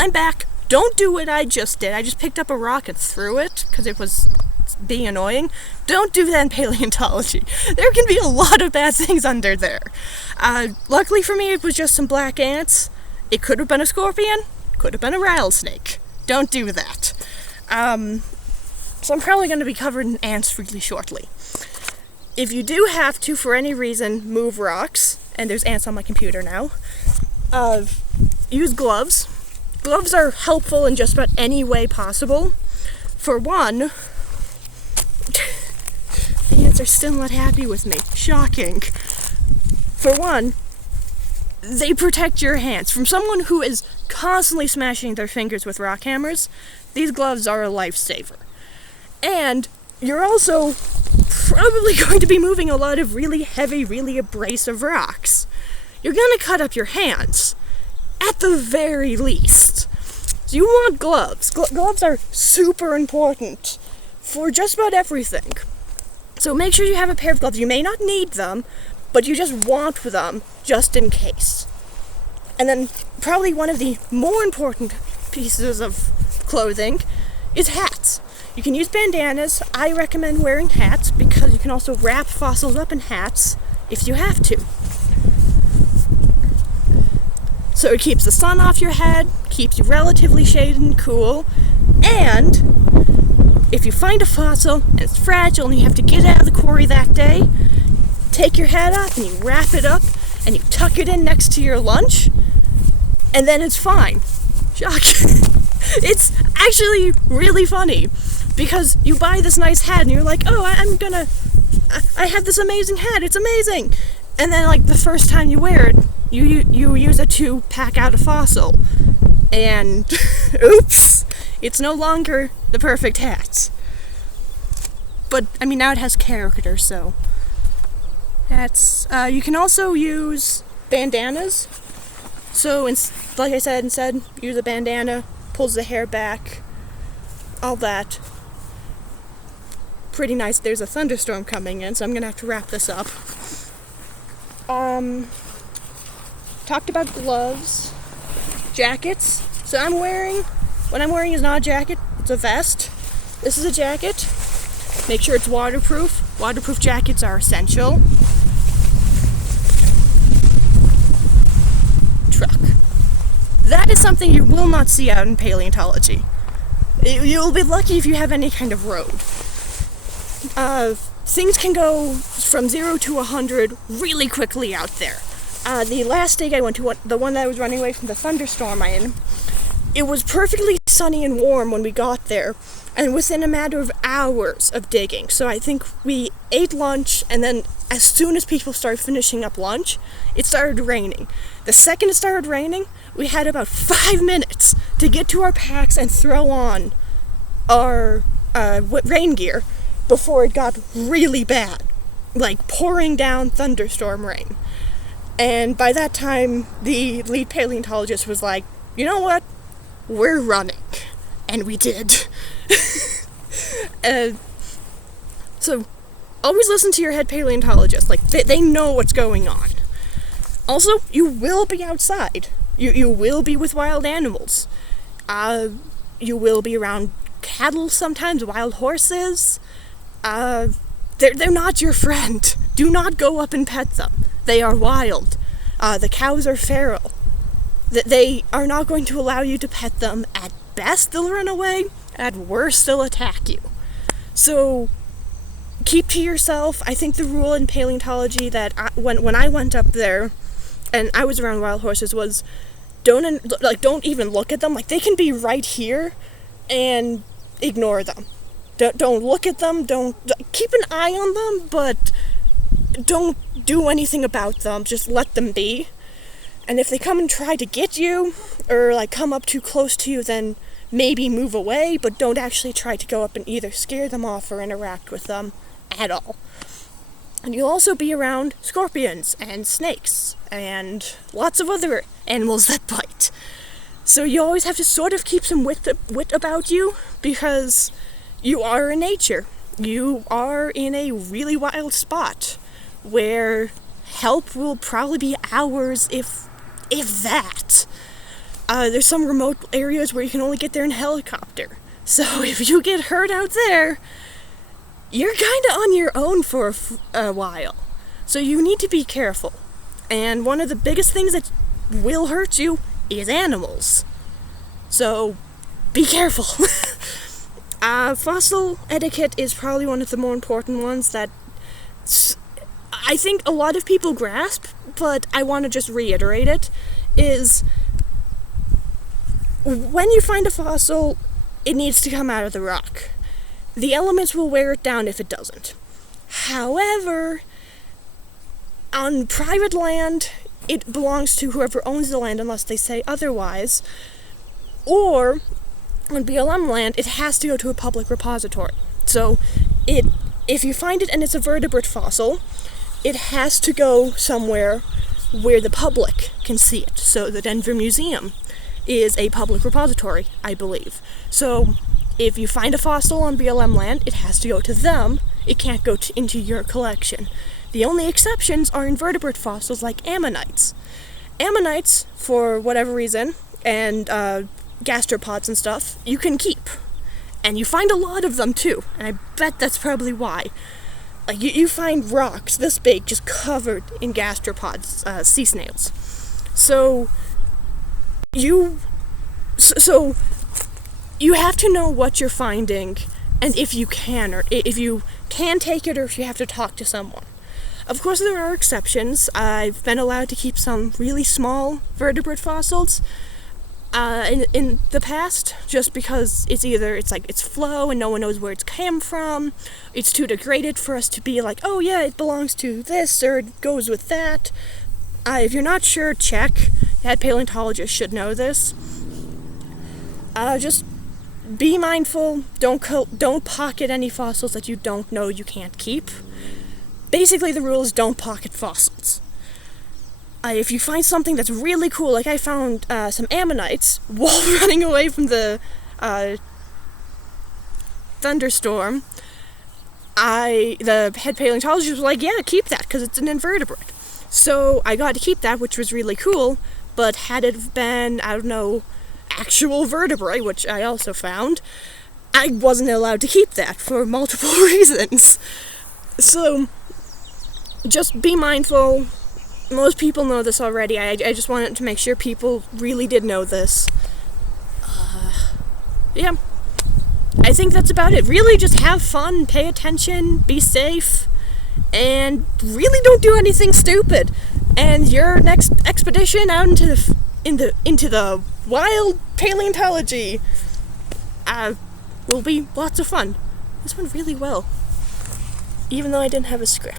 I'm back. Don't do what I just did. I just picked up a rock and threw it because it was being annoying. Don't do that in paleontology. There can be a lot of bad things under there. Luckily for me, it was just some black ants. It could have been a scorpion. Could have been a rattlesnake. Don't do that. So I'm probably going to be covered in ants really shortly. If you do have to, for any reason, move rocks, and there's ants on my computer now, use gloves. Gloves are helpful in just about any way possible. For one, the ants are still not happy with me. Shocking. For one, they protect your hands. From someone who is constantly smashing their fingers with rock hammers, these gloves are a lifesaver. And you're also probably going to be moving a lot of really heavy, really abrasive rocks. You're going to cut up your hands, at the very least. So you want gloves. Gloves are super important for just about everything. So make sure you have a pair of gloves. You may not need them, but you just want them just in case. And then probably one of the more important pieces of clothing is hats. You can use bandanas. I recommend wearing hats because you can also wrap fossils up in hats if you have to. So it keeps the sun off your head, keeps you relatively shaded and cool, and if you find a fossil and it's fragile and you have to get out of the quarry that day, take your hat off and you wrap it up and you tuck it in next to your lunch, and then it's fine. Shocking. It's actually really funny because you buy this nice hat and you're like, oh, I have this amazing hat, it's amazing. And then like the first time you wear it, you use it to pack out a fossil. And oops, it's no longer the perfect hat. But I mean, now it has character, so hats. You can also use bandanas. So like I said, instead, use a bandana, pulls the hair back, all that. Pretty nice. There's a thunderstorm coming in, so I'm gonna have to wrap this up. Talked about gloves, jackets. So what I'm wearing is not a jacket, it's a vest. This is a jacket. Make sure it's waterproof. Waterproof jackets are essential. Truck. That is something you will not see out in paleontology. You'll be lucky if you have any kind of road. Things can go from 0 to 100 really quickly out there. The last dig I went to, the one that I was running away from the thunderstorm it was perfectly sunny and warm when we got there, and within a matter of hours of digging. So I think we ate lunch, and then as soon as people started finishing up lunch, it started raining. The second it started raining, we had about 5 minutes to get to our packs and throw on our rain gear before it got really bad, like pouring down thunderstorm rain. And by that time, the lead paleontologist was like, you know what? We're running. And we did. So, always listen to your head paleontologist. Like, they know what's going on. Also, you will be outside. You will be with wild animals. You will be around cattle sometimes, wild horses. They're not your friend. Do not go up and pet them. They are wild. The cows are feral. They are not going to allow you to pet them. At best, they'll run away. At worst, they'll attack you. So, keep to yourself. I think the rule in paleontology that when I went up there and I was around wild horses was don't even look at them. Like, they can be right here and ignore them. Don't look at them. Don't keep an eye on them, but don't do anything about them. Just let them be. And if they come and try to get you, or like come up too close to you, then maybe move away, but don't actually try to go up and either scare them off or interact with them at all. And you'll also be around scorpions and snakes and lots of other animals that bite. So you always have to sort of keep some wit about you, because you are in nature. You are in a really wild spot where help will probably be hours, if that. There's some remote areas where you can only get there in a helicopter. So if you get hurt out there, you're kind of on your own for a while. So you need to be careful. And one of the biggest things that will hurt you is animals. So be careful. Fossil etiquette is probably one of the more important ones that I think a lot of people grasp, but I want to just reiterate it, is when you find a fossil, it needs to come out of the rock. The elements will wear it down if it doesn't. However, on private land, it belongs to whoever owns the land unless they say otherwise, or on BLM land, it has to go to a public repository. So if you find it and it's a vertebrate fossil, it has to go somewhere where the public can see it. So the Denver Museum is a public repository, I believe. So if you find a fossil on BLM land, it has to go to them. It can't go into your collection. The only exceptions are invertebrate fossils like ammonites. Ammonites, for whatever reason, and gastropods and stuff, you can keep. And you find a lot of them too, and I bet that's probably why. Like, you find rocks this big just covered in gastropods, sea snails. So you have to know what you're finding, and if you can, or if you can take it, or if you have to talk to someone. Of course, there are exceptions. I've been allowed to keep some really small vertebrate fossils in the past, just because it's flow and no one knows where it's came from. It's too degraded for us to be like, oh yeah, it belongs to this, or it goes with that. If you're not sure, check. Head paleontologists should know this. Just be mindful. Don't pocket any fossils that you don't know you can't keep. Basically, the rule is don't pocket fossils. If you find something that's really cool, like I found some ammonites while running away from the thunderstorm, the head paleontologist was like, yeah, keep that, because it's an invertebrate. So I got to keep that, which was really cool, but had it been, I don't know, actual vertebrae, which I also found, I wasn't allowed to keep that for multiple reasons. So just be mindful. Most people know this already. I just wanted to make sure people really did know this. Yeah. I think that's about it. Really just have fun, pay attention, be safe, and really don't do anything stupid. And your next expedition out into the wild paleontology will be lots of fun. This went really well, even though I didn't have a script.